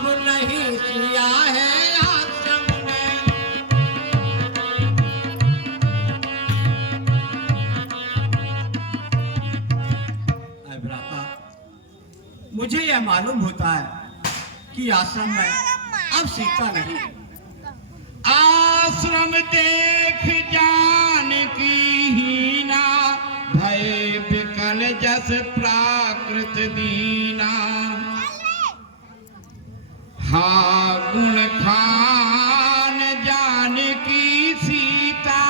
अब नहीं किया है आश्रम में। अरे भ्राता, मुझे यह मालूम होता है कि आश्रम में अब सीता नहीं। आश्रम देख जानकी हीना, भय विकल जस प्राकृत दीना। हा गुण खान जानकी सीता,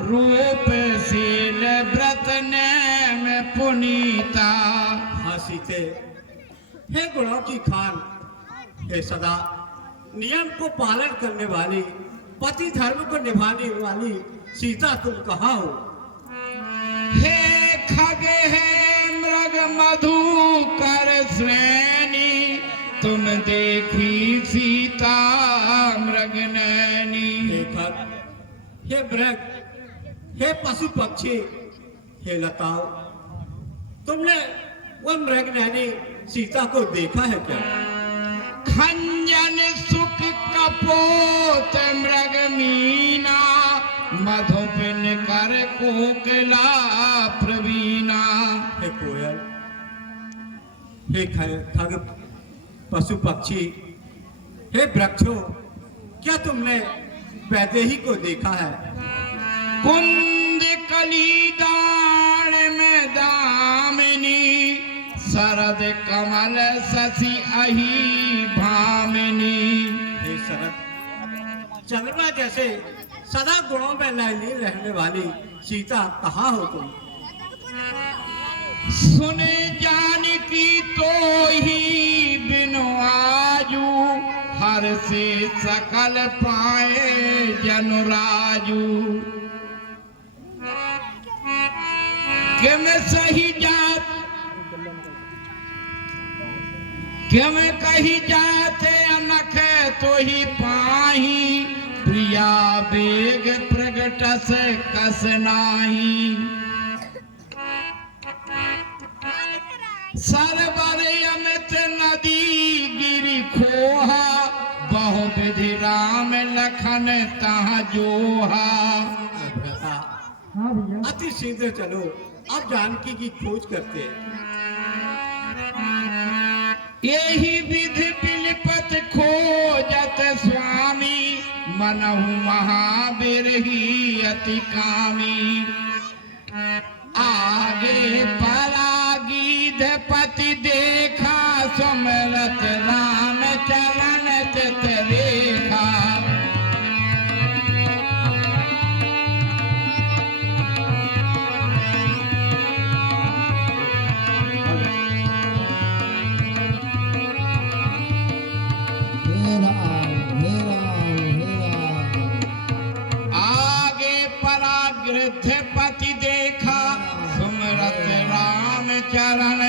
रूप शील व्रत नेम पुनीता। हाँ सीते, हे गुणों की खान, हे सदा नियम को पालन करने वाली, पति धर्म को निभाने वाली सीता तुम कहाँ हो? हे खगे हे मृग मधु कर श्रेणी, तुम देखी सीता मृग नैनी। हे खग, हे मृग, हे पशु पक्षी, हे लताओं, तुमने वह मृग नैनी सीता को देखा है क्या? खंजन सुख कपोत मृग मीना, मधुपिन कर कोकिला प्रवीणा। हे कोयल, हे खग पशु पक्षी, हे वृक्षों, क्या तुमने वैदेही को देखा है? कुंद कलीदान में दामिनी, शरद कमल शशि अहि भामिनी। हे शरद, चंद्रमा जैसे सदा गुणों में लहली रहने वाली सीता कहाँ हो तुम? सुन जानकी तो ही बिनु आजू, हर से सकल पाए जनुराजू। किम सही जात किम कही जाते अनख तो ही पाही, प्रिया बेग प्रगटस कस नाही। सरवर अमित नदी गिरि खोहा, बहु विधि राम लखन तहाँ जोहा। अति शीघ्र चलो, अब जानकी की खोज करते हैं। यही विधि बिलपत खोजत स्वामी, मनहु महावीर ही अति कामी। आगे परागीध पति देखा, सुमरत राम चरण चित रेखा। पति देखा, सुमरत राम चरण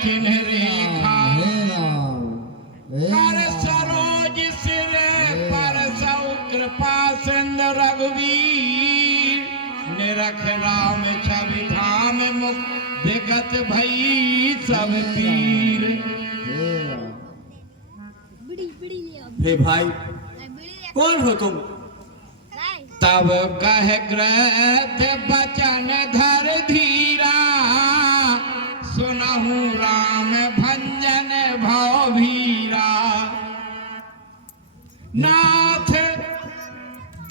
चिन्ह रेखा। कर सरोज सिर पर सौ कृपा सिंधु रघुवीर, निरख राम छवि धाम मुख विगत भई सब पीर। हे भाई, कौन हो तुम? तब कह ग्रथ बचन धर धीरा, सुनहु राम भंजन भवभीरा। नाथ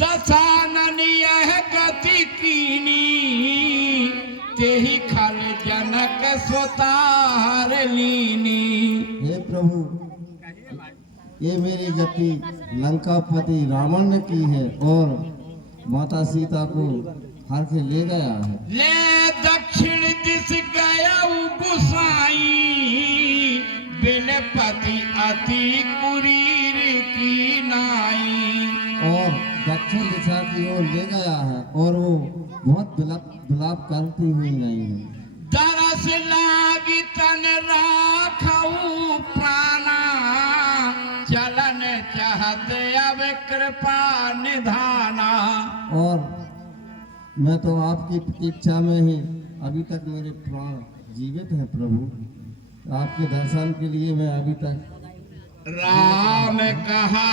दशानन यह गति कीनी, तेहि खल जनक स्वतार लीनी। हे प्रभु, ये मेरी गति लंकापति रावण ने की है और माता सीता को हर के ले गया है। ले दक्षिण दिश गया गुसाई, बिलपति अति कुरीर की नाई। और दक्षिण दिशा की ओर ले गया है और वो बहुत विलाप करती हुई नहीं है। दरस लागी तन राखऊ प्राणा, चलन चाहत अब कृपा निधाना। और मैं तो आपकी प्रतीक्षा में ही अभी तक मेरे प्राण जीवित हैं प्रभु। आपके दर्शन के लिए मैं अभी तक राम कहा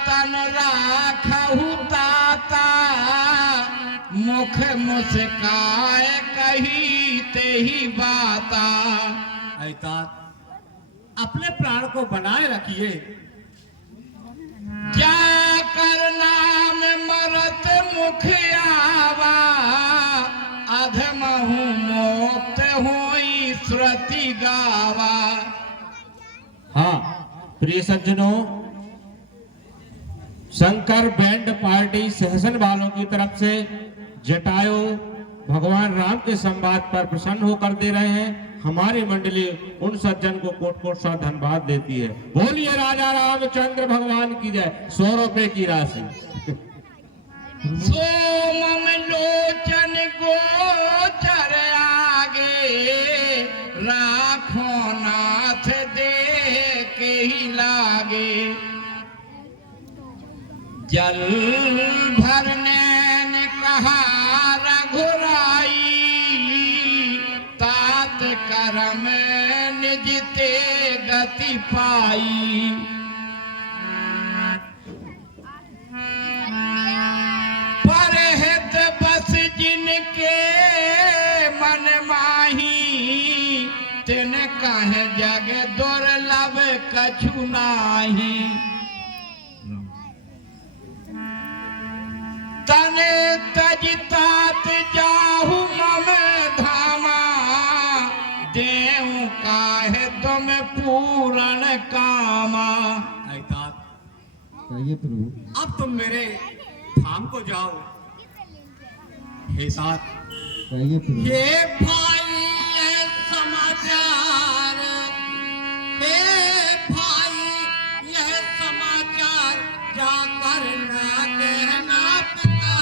तन राखहु ताता, मुख मुस्काए कही ते ही बाता। ऐता अपने प्राण को बनाए रखिए। जाकर नाम मरत मुख आवा, अधमहु मोक्त होई श्रुति गावा। हाँ प्रिय सज्जनों, शंकर बैंड पार्टी सहसन वालों की तरफ से जटायु भगवान राम के संवाद पर प्रसन्न होकर दे रहे हैं। हमारी मंडली उन सज्जन को कोट कोट सा धन्यवाद देती है। बोलिए राजा रामचंद्र भगवान की जय। 100 रुपए की राशि। सोमम लोचन गोचर आगे, राखो नाथ दे के ही लागे। जल भरने ने कहा रघुराई, तात करम निज ते गति पाई। परहित बस जिनके मन माही, तिन कहे जग दुर्लभ कछु नाही। तने तज तात जाहु मम धामा, देहु काहे तुम पूरण कामा। ऐता कहिए प्रभु। अब तुम मेरे धाम को जाओ। हे साथ कहिए प्रभु। ये भाई ये समाचार, हे भाई यह समाचार, जाकर ना कहना पिता।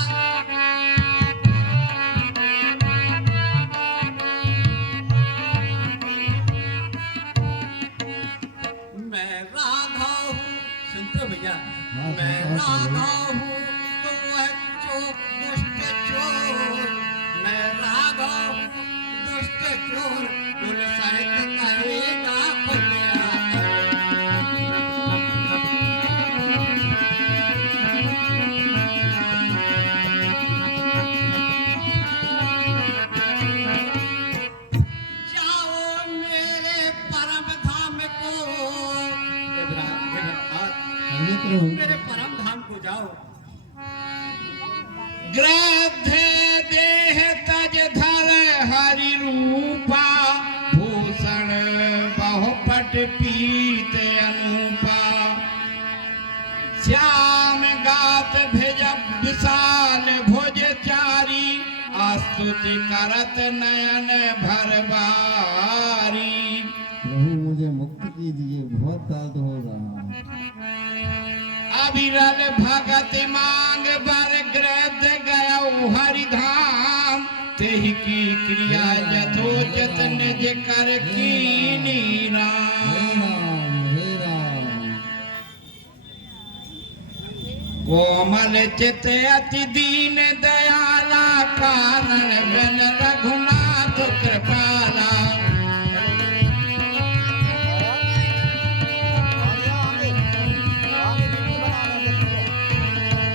मैं राघव हूँ, सुनते हो भैया? हाँ, मैं सुनता हूँ। राघव हूँ, तो है चोर, दुष्ट चोर। मैं राघव हूँ, दुष्ट चोर, कुल सहित कहेगा खुद आकर। जाओ मेरे परम धाम को। कहिए प्रभु। मेरे परम धाम को जाओ। ग्रद्ध देह तज धर हरि रूपा, भूषण बहुपट पीत अनूपा। श्याम गात भेज विशाल भुज चारी, स्तुति करत नयन भरबारी। प्रभु मुझे मुक्त कीजिए, बहुत दर्द हो रहा है। अविरल भगत मांग बर ग्रद्ध गयो हरिधाम, तेहि की क्रिया यथोचित निज कर कीनी हे राम। राम हे राम। कोमल चित अति दीन दयाला, कारण बिन रघुनाथ कृपाला।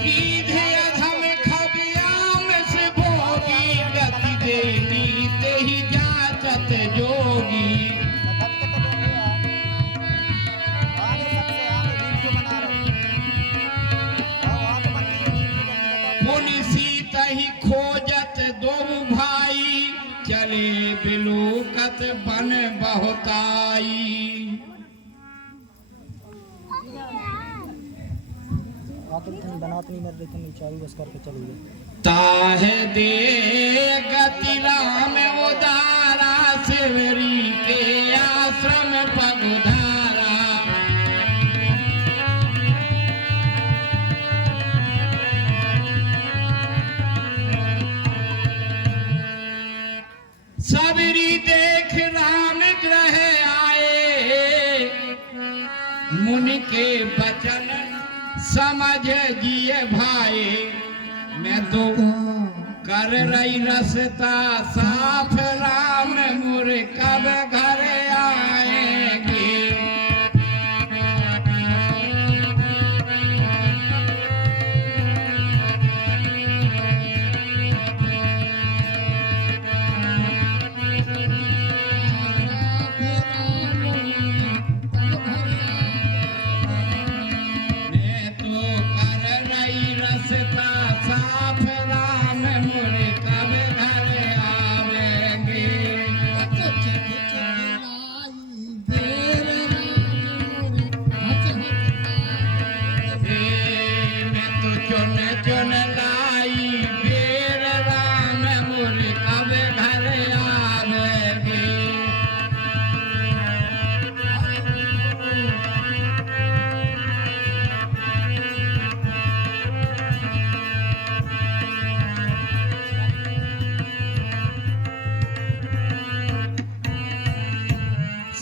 सीधे अधम खबियाम से भोगी, गति देनी तेहि जाचत जोगी। पुनि सीता ही खोजत दो भाई, चले बिलोकत बन बहुताई। बनात नहीं मर रही तो नीचे भी बस करके चली गई। ताहे दे गति राम उदारा, सेवरी के आश्रम पगुधारा। सबरी देख राम ग्रह आए, मुनि के बचन समझ जिए भाई। मैं तो कर रही रसता साफ, राम मुर कब घर आएंगे।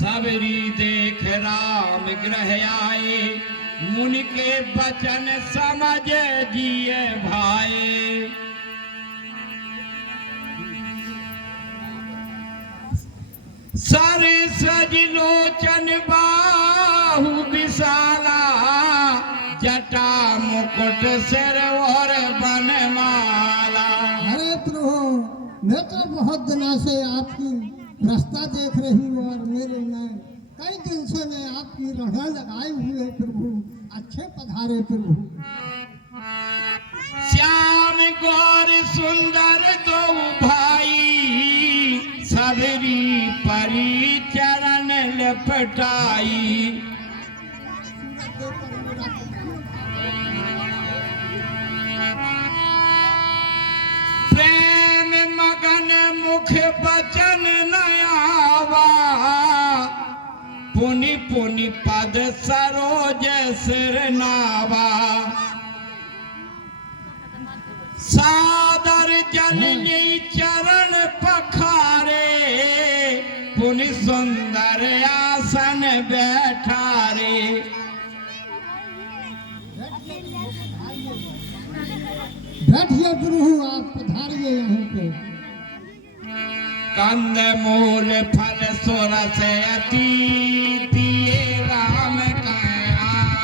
सबरी देख राम ग्रह आए, मुनि के बचन समझ जिए भाए। सर सज लोचन बाहु विशाला, जटा मुकुट सिर और बनमाला। अरे प्रभु, मैं तो बहुत दिनों से आपकी रास्ता देख रही हूँ और मेरे में कई दिन से मैं आपकी राह लगाए हुए प्रभु। अच्छे पधारे प्रभु। श्याम गौर सुंदर दो भाई, सबरी परी चरण लपटाई। प्रेम मगन मुख बचन नयावा, पुनि पुनि पद सरोज सिर नावा। सादर जननी चरण पखारे, पुनि सुंदर आसन बैठारे। बैठिए प्रभु, आप पधारिए यहाँ पे। कंद मूल फल सोरस अति, दिए राम कल्याण।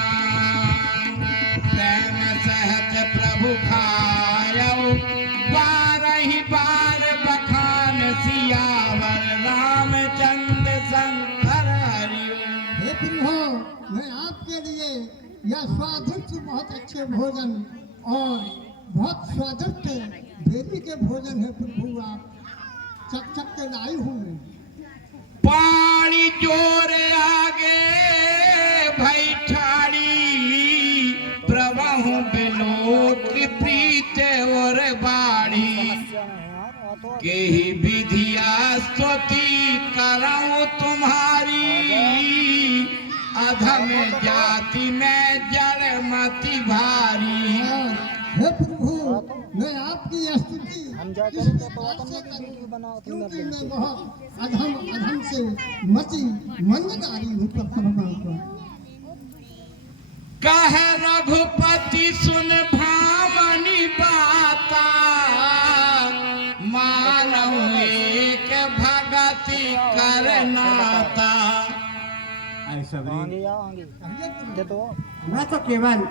प्रेम सहज प्रभु खायौ, बारहि बार बखान सियावर। रामचंद्र शंकर हरिओ। हे प्रभु, मैं आपके लिए यह स्वादिष्ट बहुत अच्छे भोजन और बहुत स्वादिष्ट देवी के भोजन है प्रभु। आप चक चक के लाई हूँ मैं। पानी जोरे आगे भैठाड़ी, प्रभु बिलोक प्रीत और बाड़ी। केहि विधिया स्तुति करऊं तुम्हारी, अधम जाति में जड़ मति भारी। हे प्रभु, मैं आपकी स्तुति हम जाके इस तो प्रकार से वीडियो करूं, बनाओ तो क्योंकि मैं बहुत अधम से मति मंदगारी हूँ परमात्मा। कह रघुपति सुन भामनी बाता, मानव एक भगति करनाता। ऐसा आगे या आगे दे दो। मैं तो केवल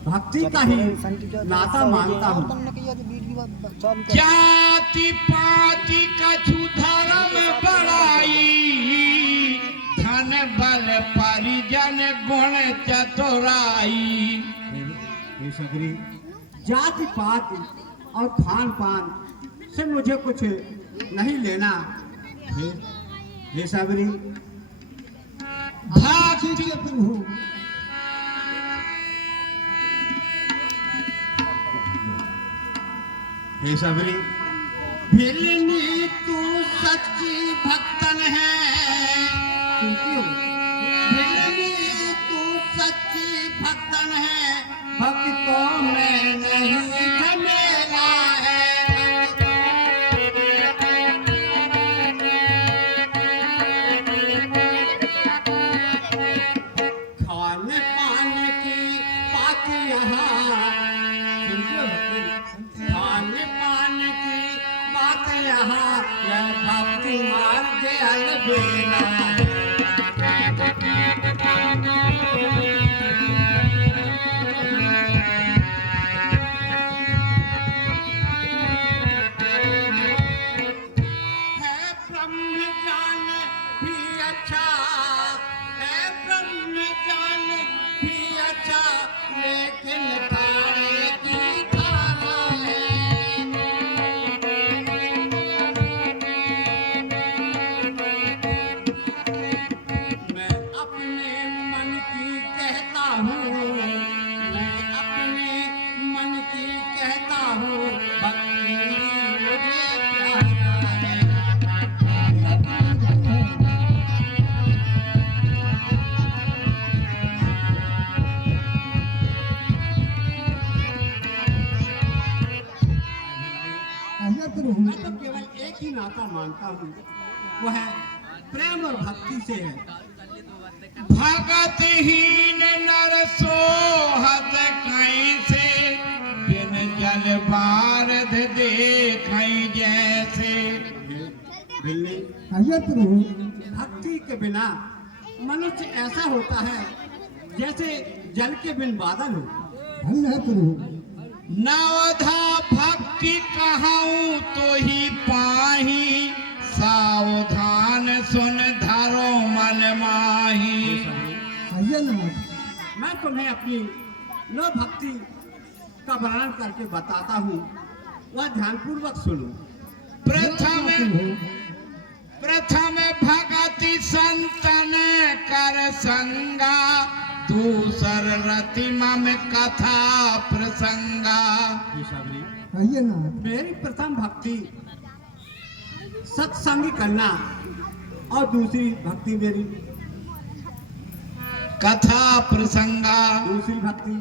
भक्ति का ही नाता मानता हूँ। जाति पाति कछु धर्म बड़ाई, धन बल परिजन गुण चतुराई। हे सबरी, जाति पाति और खान पान से मुझे कुछ नहीं लेना। हे सबरी, ठीक है प्रभु। हे सबरी, भिलनी तू सच्ची भक्तन है, भिलनी तू सच्ची भक्तन है, भक्तों में नहीं झमेला है। खाने पाने की बात यहाँ, खाने पाने की बात यहाँ, यह भक्ति मार्ग अलबेला है। ब्रह्म ज्ञान भी अच्छा है, ब्रह्म ज्ञान भी अच्छा, लेकिन खाने की खाना है। मैं अपने मन की कहता हूँ, मैं अपने मन की कहता हूँ, भक्ति मुझे प्यारा है। आइए प्रभु। मैं तो केवल एक ही नाता मानता हूँ, वो है प्रेम और भक्ति से है। भगतहीन नर सोहत कैसे, बिन जल बारद देखई जैसे। बिल्ली, आइए प्रभु। भक्ति के बिना मनुष्य ऐसा होता है जैसे जल के बिन बादल हो। धन्य है प्रभु। नवधा भक्ति कहूँ तो ही पाही, सावधान सुन धरो मन माही। आइए ना। मैं तुम्हें अपनी लो भक्ति का वर्णन करके बताता हूँ, वह ध्यानपूर्वक सुनो। प्रथम भगति संतन कर संगा, दूसर रति मम कथा प्रसंगा। आइए ना। मेरी प्रथम भक्ति सत्संग करना और दूसरी भक्ति मेरी कथा प्रसंगा। दूसरी भक्ति